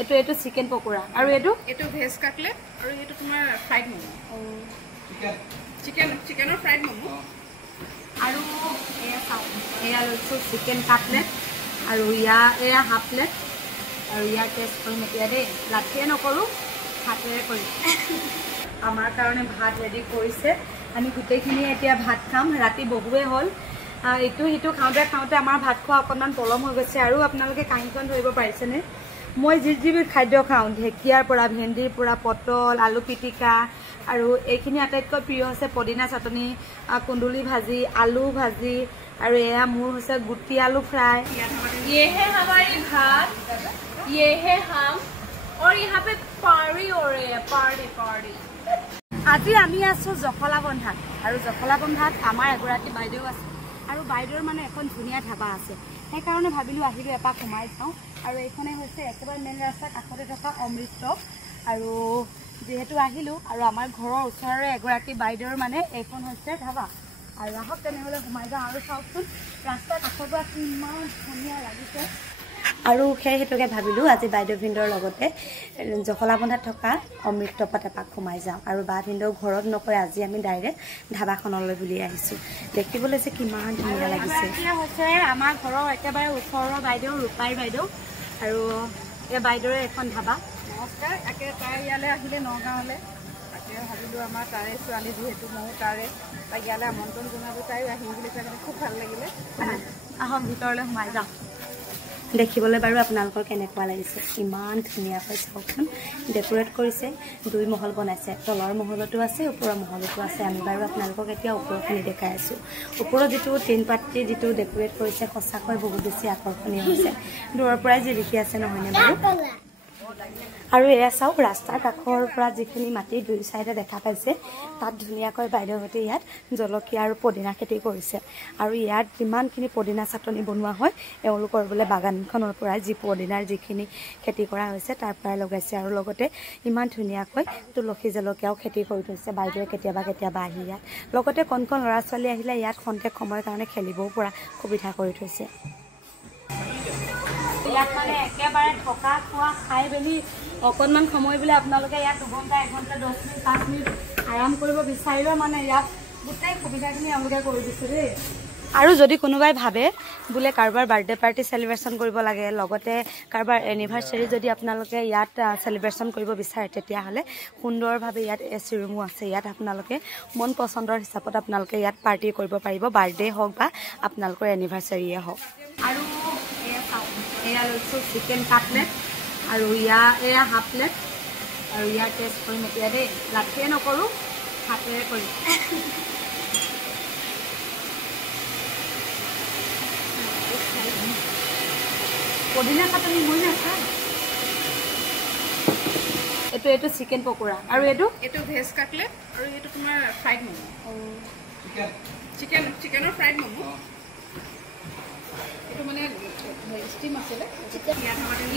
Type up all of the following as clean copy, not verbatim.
এইটো চিকেন পকোড়া আৰু এইটো ভেজ কাটলেট আৰু এইটো তোমাৰ ফ্ৰাইড ম'ম চিকেনৰ ফ্ৰাইড ম'ম আৰু এয়া লৈছোঁ চিকেন কাটলেট আৰু এয়া হাফ প্লেট আৰু ইয়াৰ টেষ্ট কৰিম এতিয়া দেই ৰাতিয়ে নকৰোঁ হাতেৰে কৰিম আমাৰ কাৰণে ভাত ৰেডি কৰিছে আমি গোটেইখিনিয়ে এতিয়া ভাত খাম ৰাতি বহুৱে হ'ল ইটো সিটো খাওঁতে আমাৰ ভাত খোৱা অকণমান পলম হৈ গৈছে আৰু আপোনালোকে কাহিখন ধৰিব পাৰিছেনে মই যি খাদ্য খাওঁ ঢেকীয়াৰ পৰা ভেন্দিৰ পৰা পটল আলু পিটিকা আৰু এইখিনি আটাইতকৈ প্ৰিয় হৈছে পদিনা চাটনি কুন্দুলি ভাজি আলু ভাজি আৰু এয়া মোৰ হৈছে গুটি আলু ফ্ৰাই ये है हमारी भात ये है हम और यहाँ पे पार्टी हो रही है पार्टी আজি আমি আছো জখলাবন্ধাত আৰু জখলাবন্ধাত আমাৰ এগৰাকী বাইদেউ আছে আৰু বাইদেউৰ মানে এখন ধুনীয়া ধাবা আছে সেইকাৰণে ভাবিলোঁ আহিলোঁ এপাক সোমাই যাওঁ আৰু এইখনে হৈছে একেবাৰে মেইন ৰাস্তাৰ কাষতে থকা অমৃত আৰু যিহেতু আহিলোঁ আৰু আমাৰ ঘৰৰ ওচৰৰে এগৰাকী বাইদেউৰ মানে এইখন হৈছে ধাবা আৰু আহক তেনেহ'লে সোমাই যাওঁ আৰু চাওকচোন ৰাস্তাৰ কাষৰ পৰা কিমান ধুনীয়া লাগিছে আৰু সেই হেতুকে ভাবিলোঁ আজি বাইদেউ ভিন্দৰ লগতে জখলাবন্ধাত থকা অমৃতপাত এপাক সোমাই যাওঁ আৰু বা ভিন্দৰ ঘৰত নকৈ আজি আমি ডাইৰেক্ট ধাবাখনলৈ বুলি আহিছোঁ দেখিবলৈ যে কিমান ধুনীয়া লাগিছে হৈছে আমাৰ ঘৰৰ একেবাৰে ওচৰৰ বাইদেউ ৰূপাই বাইদেউ আৰু এই বাইদেউৰে এখন ধাবা নমস্কাৰ তাই ইয়ালৈ আহিলে নগাঁৱলৈ তাকে ভাবিলোঁ আমাৰ তাৰে ছোৱালী যিহেতু ময়ো তাৰে তাইক ইয়ালৈ আমন্ত্ৰণ জনালোঁ তাইও আহিম বুলি কৈ খুব ভাল লাগিলে আহক ভিতৰলৈ সোমাই যাওঁ দেখিবলৈ বাৰু আপোনালোকৰ কেনেকুৱা লাগিছে ইমান ধুনীয়াকৈ চাওকচোন ডেকোৰেট কৰিছে 2 মহল বনাইছে তলৰ মহলতো আছে ওপৰৰ মহলতো আছে আমি বাৰু আপোনালোকক এতিয়া ওপৰখিনি দেখাই আছোঁ ওপৰত যিটো 3 পাত্ৰি যিটো ডেকোৰেট কৰিছে সঁচাকৈ বহুত বেছি আকৰ্ষণীয় হৈছে দূৰৰ পৰাই যি দেখি আছে নহয়নে বাৰু আৰু এয়া চাওক ৰাস্তাৰ কাষৰ পৰা যিখিনি মাটি 2 চাইডে দেখা পাইছে তাত ধুনীয়াকৈ বাইদেউহঁতে ইয়াত জলকীয়া আৰু পদিনা খেতি কৰিছে আৰু ইয়াত যিমানখিনি পদিনা চাটনি বনোৱা হয় এওঁলোকৰ বোলে বাগানখনৰ পৰা যি পদিনাৰ যিখিনি খেতি কৰা হৈছে তাৰ পৰাই লগাইছে আৰু লগতে ইমান ধুনীয়াকৈ তুলসী জলকীয়াও খেতি কৰি থৈছে বাইদেৱে কেতিয়াবা আহি ইয়াত লগতে কণ ল'ৰা ছোৱালী আহিলে ইয়াত খন্তেক সময়ৰ কাৰণে খেলিবও পৰা সুবিধা কৰি থৈছে ইয়াত মানে একেবাৰে থকা খোৱা খাই মেলি অকণমান সময় বোলে আপোনালোকে ইয়াত 2 ঘণ্টা 1 ঘণ্টা 10 মিনিট 5 মিনিট আৰাম কৰিব বিচাৰিলেও মানে ইয়াত গোটেই সুবিধাখিনি তেওঁলোকে কৰি দিছে দেই আৰু যদি কোনোবাই ভাবে বোলে কাৰোবাৰ বাৰ্থডে পাৰ্টি চেলিব্ৰেশ্যন কৰিব লাগে লগতে কাৰোবাৰ এনিভাৰ্চাৰী যদি আপোনালোকে ইয়াত চেলিব্ৰেশ্যন কৰিব বিচাৰে তেতিয়াহ'লে সুন্দৰভাৱে ইয়াত এচি ৰুমো আছে ইয়াত আপোনালোকে মন পচন্দৰ হিচাপত আপোনালোকে ইয়াত পাৰ্টি কৰিব পাৰিব বাৰ্থডে হওক বা আপোনালোকৰ এনিভাৰ্চাৰীয়ে হওক আৰু এয়া লৈছোঁ চিকেন কাটলেট আৰু এয়া হাফ প্লেট আৰু ইয়াৰ টেষ্ট কৰিম এতিয়া দেই ৰাতিয়ে নকৰোঁ হাতেৰে কৰিম পদিনা চাটনি মই নাখাওঁ এইটো চিকেন পকোড়া আৰু এইটো ভেজ কাটলেট আৰু এইটো তোমাৰ ফ্ৰাইড ম'ম চিকেনৰ ফ্ৰাইড ম'ম মানে স্টিম আছিলে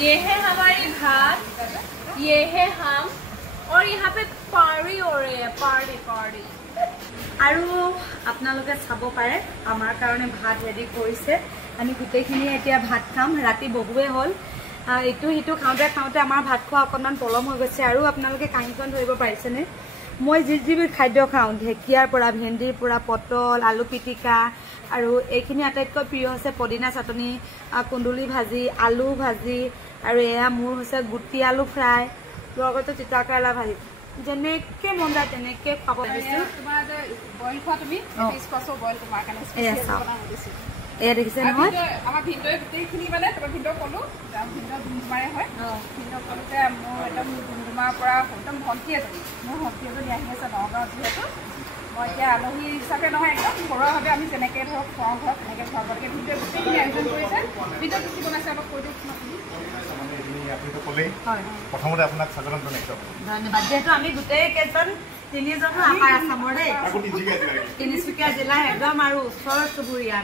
ये है हमारी भात ये है हम और यहाँ पे पार्टी हो रही है पार्टी আৰু আপোনালোকে চাব পাৰে আমাৰ কাৰণে ভাত ৰেডি কৰিছে আমি গোটেইখিনিয়ে এতিয়া ভাত খাম ৰাতি বহুৱে হ'ল ইটো সিটো খাওঁতে আমাৰ ভাত খোৱা অকণমান পলম হৈ গৈছে আৰু আপোনালোকে কাহিখন ধৰিব পাৰিছেনে মই যি খাদ্য খাওঁ ঢেকীয়াৰ পৰা ভেন্দিৰ পৰা পটল আলু পিটিকা আৰু এইখিনি আটাইতকৈ প্ৰিয় হৈছে পদিনা চাটনি কুন্দুলি ভাজি আলু ভাজি আৰু এয়া মোৰ হৈছে গুটি আলু ফ্ৰাই লগতে তিতা কেৰেলা ভাজি যেনেকৈ মন যায় তেনেকৈ খাব দিছোঁ তোমাৰ যে বইল খোৱা তুমি বইল তোমাৰ কাৰণে এয়া দেখিছে নহয় আমাৰ ভিনদেউৱে গোটেইখিনি মানে তোমাৰ ভিনদেউ ক'লোঁ ভিনদেউ ডুমডুমাৰে হয় ভিনদেউ ক'লোঁ যে মোৰ একদম ডুমডুমাৰ পৰা একদম ভণ্টি এজনী আহি আছে নগাঁৱত যিহেতু মই এতিয়া আলহী হিচাপে নহয় একদম ঘৰুৱাভাৱে আমি যেনেকৈ ধৰক খুৱাওঁ ঘৰত তেনেকৈ খুৱাব লাগে ভিনদেউৱে গোটেইখিনি আয়োজন কৰিছে ভিনদেউ কি বনাইছে অলপ কৈ দিয়কচোন প্ৰথমতে আপোনাক স্বাগতম জনাইছোঁ ধন্যবাদ যিহেতু আমি গোটেই কেইজন 3 জনো আপাৰ আছামৰ দেই তিনিচুকীয়া জিলা একদম আৰু ওচৰৰ চুবুৰীয়া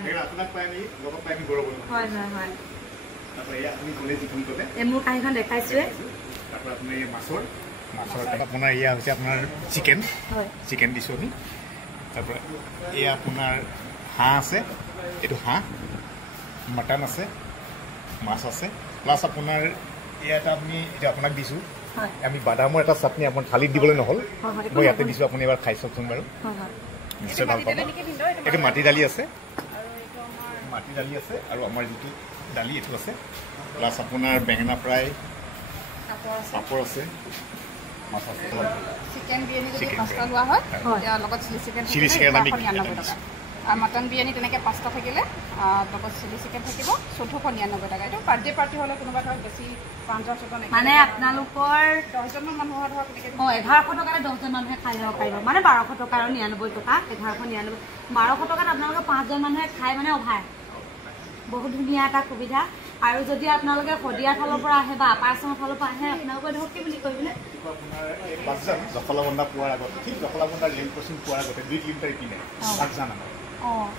হয় মোৰ কাহিখন দেখাইছোৱে তাৰপৰা আপুনি মাছৰ আপোনাৰ এয়া হৈছে আপোনাৰ চিকেন দিছোঁ আমি তাৰপৰা এয়া আপোনাৰ হাঁহ আছে এইটো হাঁহ মটন আছে মাছ আছে প্লাছ আপোনাৰ এটা আমি এটা আপোনাক দিছোঁ আমি বাদামৰ এটা চাটনি আপোনাৰ থালিত দিবলৈ নহ'ল মই ইয়াতে দিছোঁ আপুনি এবাৰ খাই চাওকচোন বাৰু নিশ্চয় ভাল পাব এইটো মাটি দালি আছে আৰু আমাৰ যিটো দালি এইটো আছে প্লাছ আপোনাৰ বেঙেনা ফ্ৰাই পাপৰ আছে মাছ আছে চিকেন বিৰিয়ানী যদি 5টা লোৱা হয় তেতিয়া লগত চিলি চিকেন আমি 99 টকা আৰু মটন বিৰিয়ানী তেনেকৈ 5টা থাকিলে লগত চিলি চিকেন থাকিব 1499 টকা এইটো বাৰ্থডে পাৰ্টি হ'লে কোনোবা ধৰক বেছি 50 টকা মানে আপোনালোকৰ 10জনমান মানুহৰ ধৰক তেনেকৈ 1100 টকাৰে 10জন মানুহে খাই যাব পাৰিব মানে 1200 টকা আৰু 99 টকা 1199 1200 টকাত আপোনালোকে 5জন মানুহে খাই মানে অভাৰ বহুত ধুনীয়া এটা সুবিধা আৰু যদি আপোনালোকে শদিয়াৰ ফালৰ পৰা আহে বা আপাৰ আছামৰ ফালৰ পৰা আহে আপোনালোকে ধৰক কি বুলি কয় বোলে জখলাবন্ধা পোৱাৰ আগত ঠিক জখলাবন্ধা ৰেল ক্ৰচিং পোৱাৰ আগতে 2 কিলোমিটাৰ ইপিনে বাগজান আমাৰ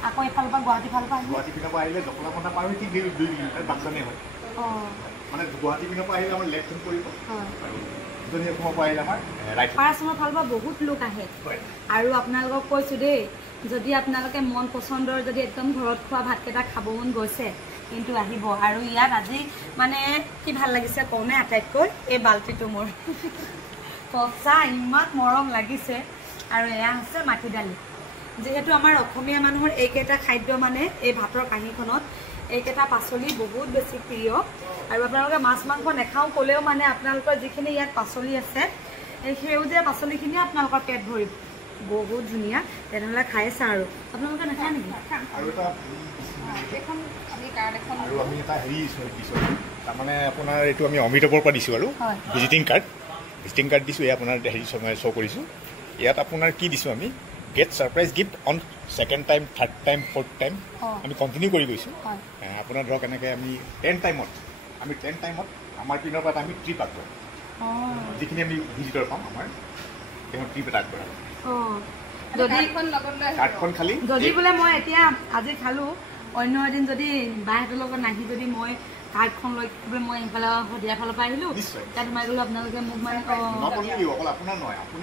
আকৌ এইফালৰ পৰা গুৱাহাটী ফালৰ পৰা গুৱাহাটী পিনৰ পৰা আহিলে জখলাবন্ধা পাৰ হৈ ঠিক 2 কিলোমিটাৰ বাগজানেই হয় মানে গুৱাহাটী পিনৰ পৰা আহিলে আমাৰ লেফ্ট হেণ্ড পৰিব আৰু যদি অসমৰ পৰা আহিলে আমাৰ ৰাইট আপাৰ আছামৰ ফালৰ পৰা বহুত লোক আহে আৰু আপোনালোকক কৈছোঁ দেই যদি আপোনালোকে মন পচন্দৰ যদি একদম ঘৰত খোৱা ভাতকেইটা খাব মন গৈছে কিন্তু আহিব আৰু ইয়াত আজি মানে কি ভাল লাগিছে কওঁনে আটাইতকৈ এই বাল্টিটো মোৰ সঁচা ইমান মৰম লাগিছে আৰু এয়া হৈছে মাটি দালি যিহেতু আমাৰ অসমীয়া মানুহৰ এইকেইটা খাদ্য মানে এই ভাতৰ কাঁহীখনত এইকেইটা পাচলি বহুত বেছি প্ৰিয় আৰু আপোনালোকে মাছ মাংস নাখাওঁ ক'লেও মানে আপোনালোকৰ যিখিনি ইয়াত পাচলি আছে এই সেউজীয়া পাচলিখিনিয়ে আপোনালোকৰ পেট ভৰিব বহুত ধুনীয়া তেনেহ'লে খাইছা আৰু আপোনালোকে নাখায় নেকি আৰু এটা আৰু আমি এটা হেৰি দিছোঁ তাৰমানে আপোনাৰ এইটো আমি অমিতাভৰ পৰা দিছোঁ আৰু ভিজিটিং কাৰ্ড দিছোঁ এয়া আপোনাৰ হেৰি শ্ব' কৰিছোঁ ইয়াত আপোনাৰ কি দিছোঁ আমি get surprise gift on 2nd time 3rd time 4th time আমি কণ্টিনিউ কৰি গৈছোঁ আপোনাৰ ধৰক এনেকৈ আমি 10 টাইমত আমাৰ পিনৰ পৰা আমি ট্ৰিপ আগবঢ়াম যিখিনি আমি ভিজিটৰ পাম আমাৰ তেওঁ ট্ৰিপ এটা আগবঢ়াম যদি বোলে মই এতিয়া আজি খালোঁ অন্য এদিন যদি বাহঁতৰ লগত নাহি যদি মই কাৰ্ডখন লৈ বোলে মই সেইফালে শদিয়াৰ ফালৰ পৰা আহিলোঁ তাত সোমাই গ'লোঁ আপোনালোকে মোক মানে অকল আপোনাৰ নহয় আপুনি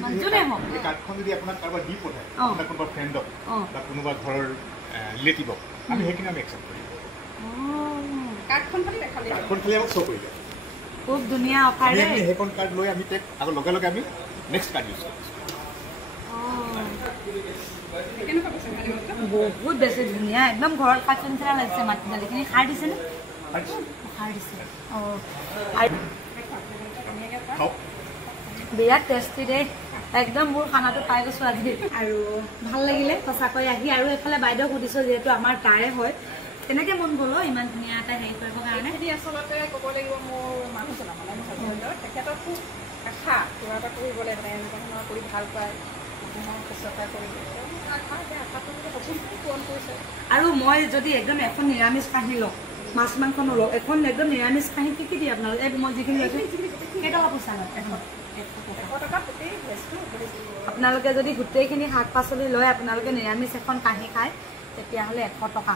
কাৰ্ডখন যদি আপোনাক কাৰোবাৰ দি পঠায় আপোনাৰ কোনোবা ফ্ৰেণ্ডক বা কোনোবা ঘৰৰ ৰিলেটিভক আমি সেইখিনি আমি একচেপ্ট কৰিম কাৰ্ডখন খালি আমাক শ্ব' কৰি দিওঁ খুব ধুনীয়া অফাৰ সেইখন কাৰ্ড লৈ আমি আকৌ লগে লগে আমি নেক্সট কাৰ্ড ইউজ কৰিছোঁ বহুত বেছি ধুনীয়া একদম ঘৰত পাচন নিচিনা লাগিছে মাটি দালিখিনি সাৰ দিছেনে সাৰ দিছে বিৰাট টেষ্টি দেই একদম মোৰ খানাটো পাই গৈছোঁ আজি আৰু ভাল লাগিলে সঁচাকৈ আহি আৰু এইফালে বাইদেউ সুধিছোঁ যিহেতু আমাৰ তাৰে হয় কেনেকৈ মন গ'ল ইমান ধুনীয়া এটা হেৰি কৰিবৰ কাৰণে আচলতে ক'ব লাগিব মোৰ মানুহজন মানে তেখেতৰ খুব আশা কিবা এটা কৰিবলৈ মানে এনেকুৱা ধৰণৰ কৰি ভাল পায় আৰু মই যদি একদম এখন নিৰামিষ কাঁহী লওঁ মাছ মাংস নলওঁ এখন একদম নিৰামিষ কাঁহী কি দিয়ে আপোনালোকে এই মই যিখিনি লৈছোঁ কেইটকা পইচা লয় এখন আপোনালোকে যদি গোটেইখিনি শাক পাচলি লৈ আপোনালোকে নিৰামিষ এখন কাঁহী খায় তেতিয়াহ'লে 100 টকা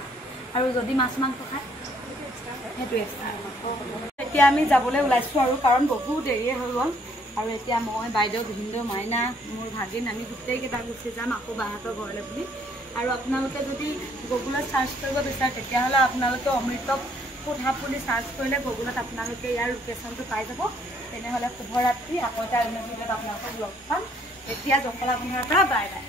আৰু যদি মাছ মাংস খায় সেইটো এক্সট্ৰা এতিয়া আমি যাবলৈ ওলাইছোঁ আৰু কাৰণ বহুত দেৰিয়ে হৈ গ'ল আৰু এতিয়া মই বাইদেউ ভিনদেউ মাইনা মোৰ ভাগিন আমি গোটেইকেইটা গুচি যাম আকৌ বাহঁতৰ ঘৰলৈ বুলি আৰু আপোনালোকে যদি গুগলত চাৰ্চ কৰিব বিচাৰে তেতিয়াহ'লে আপোনালোকে অমৃতক সোধাপুলি চাৰ্চ কৰিলে গুগলত আপোনালোকে ইয়াৰ লোকেশ্যনটো পাই যাব তেনেহ'লে শুভৰাত্ৰি আকৌ এটা অন্য ভিডিঅ'ত আপোনালোকক লগ পাম এতিয়া জখলাবন্ধাৰ পৰা বাই বাই